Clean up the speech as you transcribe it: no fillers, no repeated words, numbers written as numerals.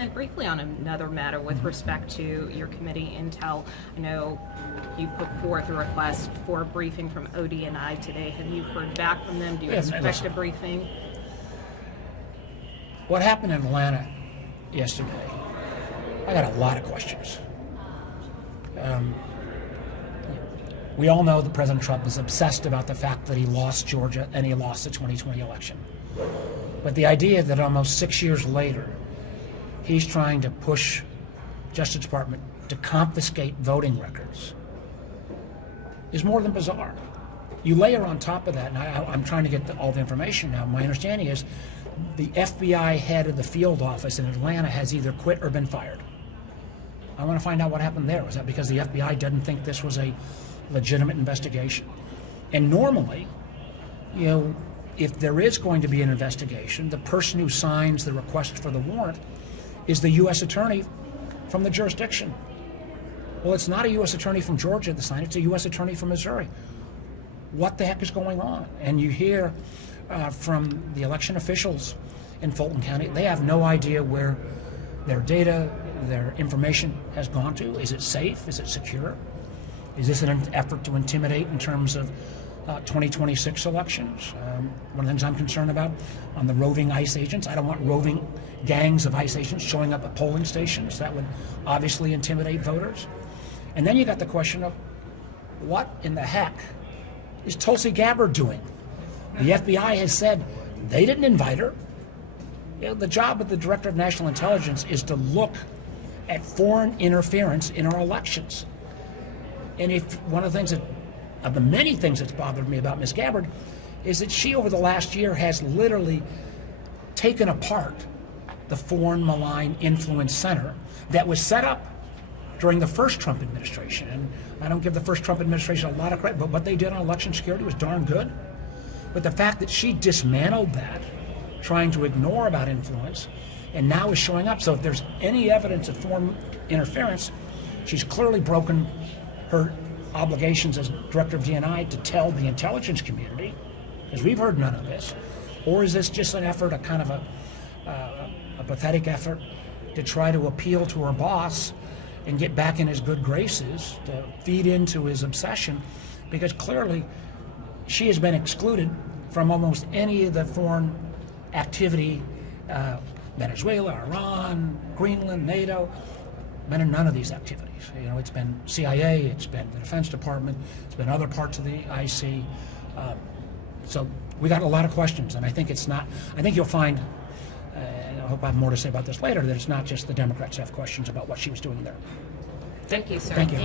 then briefly on another matter with respect to your committee intel, I know you put forth a request for a briefing from DNI today. Have you heard back from them? Do you expect a briefing? What happened in Atlanta yesterday, I got a lot of questions. We all know that President Trump is obsessed about the fact that he lost Georgia and he lost the 2020 election. But the idea that almost 6 years later, he's trying to push Justice Department to confiscate voting records is more than bizarre. You layer on top of that, and I'm trying to get all the information now. My understanding is the FBI head of the field office in Atlanta has either quit or been fired. I want to find out what happened there. Was that because the FBI didn't think this was a legitimate investigation? And normally, you know, if there is going to be an investigation, the person who signs the request for the warrant is the U.S. attorney from the jurisdiction. Well, it's not a U.S. attorney from Georgia that signed it, it's a U.S. attorney from Missouri. What the heck is going on? And you hear from the election officials in Fulton County, they have no idea where their data, their information has gone to. Is it safe? Is it secure? Is this an effort to intimidate in terms of 2026 elections? One of the things I'm concerned about on the roving ICE agents, I don't want roving gangs of ICE agents showing up at polling stations. That would obviously intimidate voters. And then you got the question of what in the heck is Tulsi Gabbard doing? The FBI has said they didn't invite her. You know, the job of the Director of National Intelligence is to look at foreign interference in our elections. And if one of the things of the many things that's bothered me about Ms. Gabbard is that she over the last year has literally taken apart the Foreign Malign Influence Center that was set up during the first Trump administration. And I don't give the first Trump administration a lot of credit, but what they did on election security was darn good. But the fact that she dismantled that, trying to ignore about influence, and now is showing up. So if there's any evidence of foreign interference, she's clearly broken her obligations as director of DNI to tell the intelligence community, because we've heard none of this. Or is this just an effort, a kind of a pathetic effort to try to appeal to her boss and get back in his good graces, to feed into his obsession? Because clearly she has been excluded from almost any of the foreign activity, Venezuela, Iran, Greenland, NATO, been in none of these activities. You know, it's been CIA, it's been the Defense Department, it's been other parts of the IC. So we got a lot of questions, and I think it's not, I think you'll find, I hope I have more to say about this later, that it's not just the Democrats have questions about what she was doing there. Thank you, sir. Thank you.